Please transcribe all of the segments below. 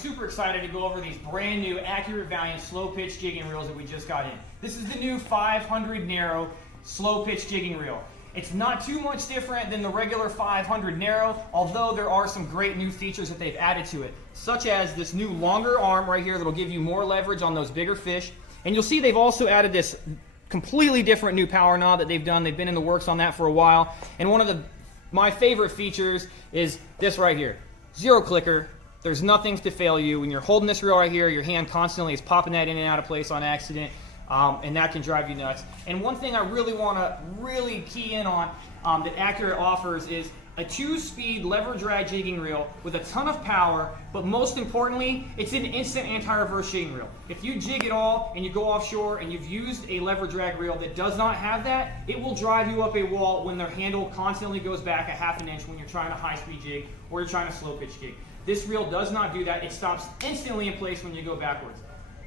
super excited to go over these brand new Accurate Valiant slow pitch jigging reels that we just got in. This is the new 500 narrow slow pitch jigging reel. It's not too much different than the regular 500 narrow, although there are some great new features that they've added to it, such as this new longer arm right here that'll give you more leverage on those bigger fish. And you'll see they've also added this completely different new power knob that they've done. They've been in the works on that for a while. And one of my favorite features is this right here. Zero clicker. There's nothing to fail you. When you're holding this reel right here, your hand constantly is popping that in and out of place on accident. And that can drive you nuts. And one thing I really want to key in on that Accurate offers is a 2-speed lever drag jigging reel with a ton of power, but most importantly, it's an instant anti-reverse jigging reel. If you jig at all and you go offshore and you've used a lever drag reel that does not have that, it will drive you up a wall when their handle constantly goes back a half an inch when you're trying to high-speed jig or you're trying to slow pitch jig. This reel does not do that. It stops instantly in place when you go backwards.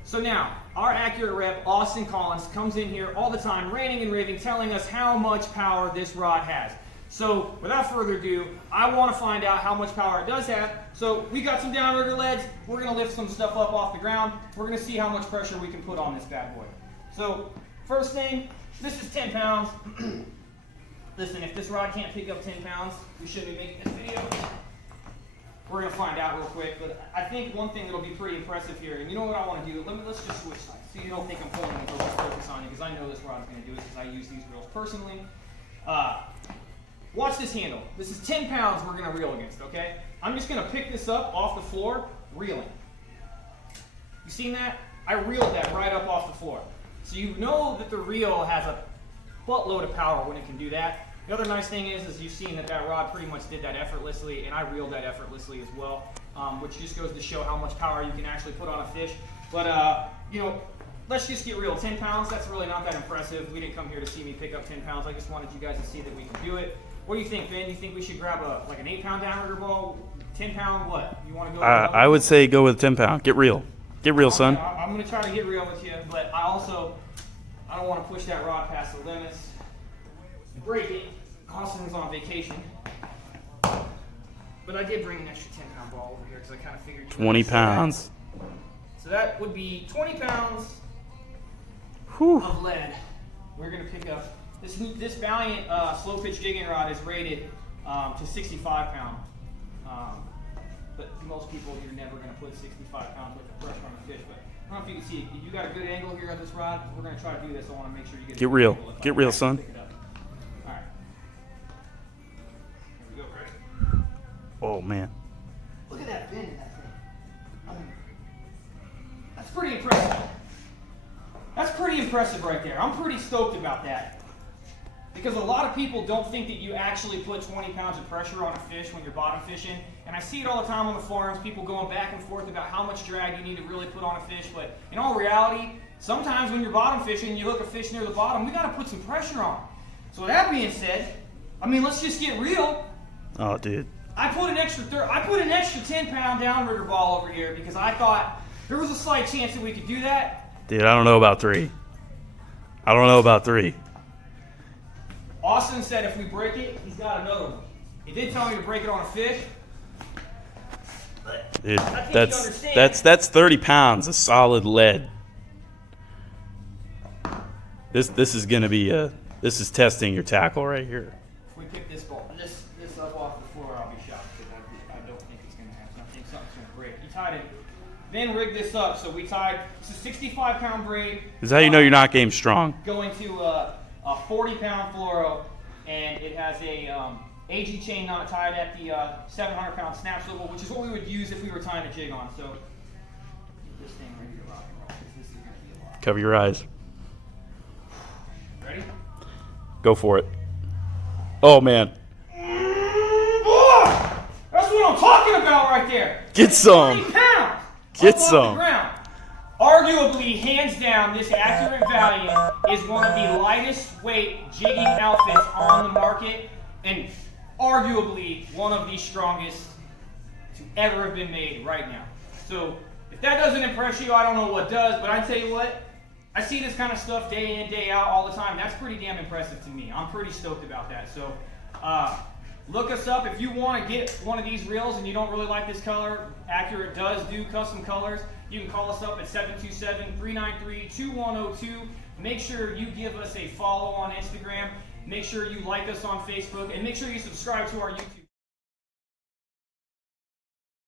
So now, our Accurate rep, Austin Collins, comes in here all the time, ranting and raving, telling us how much power this rod has. So, without further ado, I want to find out how much power it does have. So, we got some downrigger leads. We're going to lift some stuff up off the ground. We're going to see how much pressure we can put on this bad boy. So, first thing, this is 10 pounds. Listen, if this rod can't pick up 10 pounds, we shouldn't be making this video. We're going to find out real quick, but I think one thing that'll be pretty impressive here, and you know what I want to do? Let's just switch sides, so you don't think I'm pulling and go focus on you, because I know this rod's going to do it, because I use these reels personally. Watch this handle. This is 10 pounds we're going to reel against, okay? I'm just going to pick this up off the floor, reeling. You seen that? I reeled that right up off the floor. So you know that the reel has a buttload of power when it can do that. The other nice thing is you've seen that rod pretty much did that effortlessly, and I reeled that effortlessly as well, which just goes to show how much power you can actually put on a fish. But, you know, let's just get real. 10 pounds, that's really not that impressive. We didn't come here to see me pick up 10 pounds. I just wanted you guys to see that we can do it. What do you think, Ben? Do you think we should grab like an 8-pound downrigger ball? 10 pound what? You want to go? I would say go with 10 pound. Get real. Get real, son. I'm going to try to get real with you, but I don't want to push that rod past the limits. Break it. Austin's on vacation. But I did bring an extra 10-pound ball over here because I kind of figured 20 pounds. So that would be 20 pounds Whew. Of lead. We're going to pick up. This Valiant slow pitch jigging rod is rated to 65 pound. But most people, you're never going to put 65 pounds worth of pressure on a fish. But I don't know if you can see, you got a good angle here on this rod. We're going to try to do this. I want to make sure you get real. Get real, son. All right. Here we go, Greg. Oh, man. Look at that bend in that thing. I mean, that's pretty impressive. That's pretty impressive right there. I'm pretty stoked about that. Because a lot of people don't think that you actually put 20 pounds of pressure on a fish when you're bottom fishing. And I see it all the time on the forums, people going back and forth about how much drag you need to really put on a fish. But in all reality, sometimes when you're bottom fishing and you hook a fish near the bottom, we got to put some pressure on. So with that being said, I mean, let's just get real. Oh, dude. I put an extra 10-pound downrigger ball over here because I thought there was a slight chance that we could do that. Dude, I don't know about 3. I don't know about 3. Austin said if we break it, he's got another one. He did tell me to break it on a fish. Dude, that's 30 pounds of solid lead. This is gonna be this is testing your tackle right here. If we pick this up off the floor, I'll be shocked because I don't think it's gonna happen. I think something's gonna break. He tied it. Then rigged this up. So we tied. It's a 65-pound braid. Is that how you know you're not game strong? Going to a 40-pound fluoro, and it has a AG chain knot tied at the 700-pound snap swivel, which is what we would use if we were tying a jig on. So get this thing ready to rock and roll because this is going to be a lot. Cover your eyes. Ready? Go for it. Oh, man. That's what I'm talking about right there. Get some. 30 pounds. Get up some. off the ground. Arguably, hands down, this Accurate Valiant is one of the lightest weight jigging outfits on the market, and arguably one of the strongest to ever have been made right now. So if that doesn't impress you, I don't know what does, but I tell you what, I see this kind of stuff day in, day out all the time. That's pretty damn impressive to me. I'm pretty stoked about that. So Look us up if you want to get one of these reels and you don't really like this color. Accurate does do custom colors. You can call us up at 727-393-2102. Make sure you give us a follow on Instagram. Make sure you like us on Facebook, and make sure you subscribe to our YouTube.